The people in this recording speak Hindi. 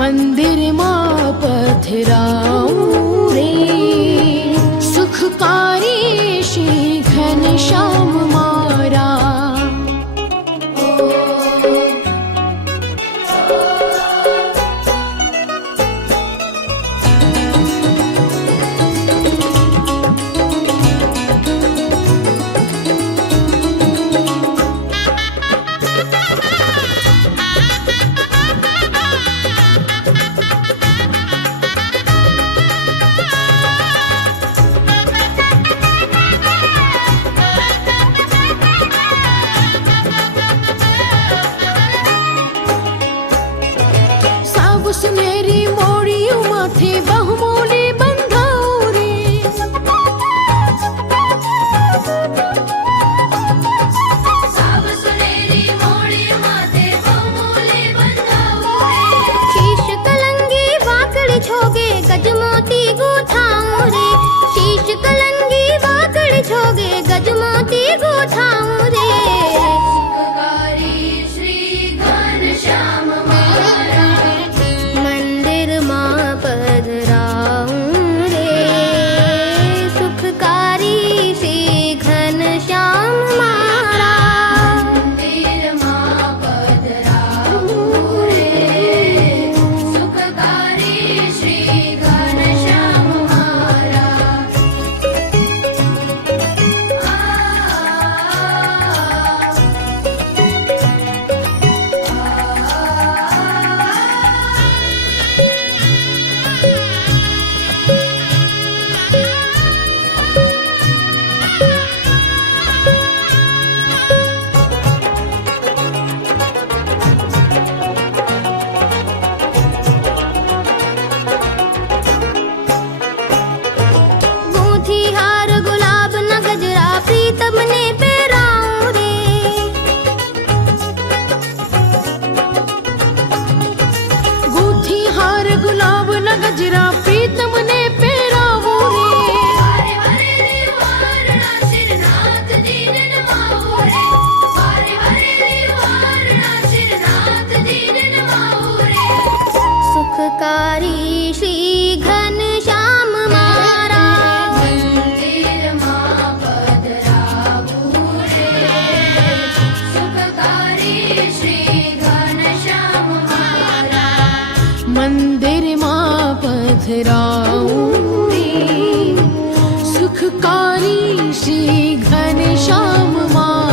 मंदिर मां पधराऊं रे, सुखकारी श्री घनश्याम मारा। सुनहरी मोड़ियों माथे बहुमोले बंधाओ रे, सब सुनहरी मोड़ियों माथे बहुमोले बंधाओ रे। शीश कलंगी वाकड़ी छोगे गजमोती गुथाऊं रे, शीश कलंगी वाकड़ी छोगे गजमोती गुथाऊं रे। सुखकारी श्री घनश्याम मारा, मंदिर मां पधराऊं रे, सुखकारी श्री घनश्याम मारा। मंदिर मां पधराऊं रे, सुखकारी श्री घनश्याम मारा। गूंथी हार गुलाब न गजरा प्रीतम ने पहराऊं रे, गूंथी हार गुलाब न गजरा प्रीतम ने पहरावो रे। वारे वारे रिवारणा शिरनाथ दीन नमाओ रे, वारे वारे रिवारणा शिरनाथ दीन नमाओ रे। सुखकारी श्री घनश्याम मारा। मंदिर मां पधराऊं रे, सुखकारी श्री घनश्याम मारा। मंदिर मां पधराऊं रे, सुखकारी श्री घनश्याम मारा।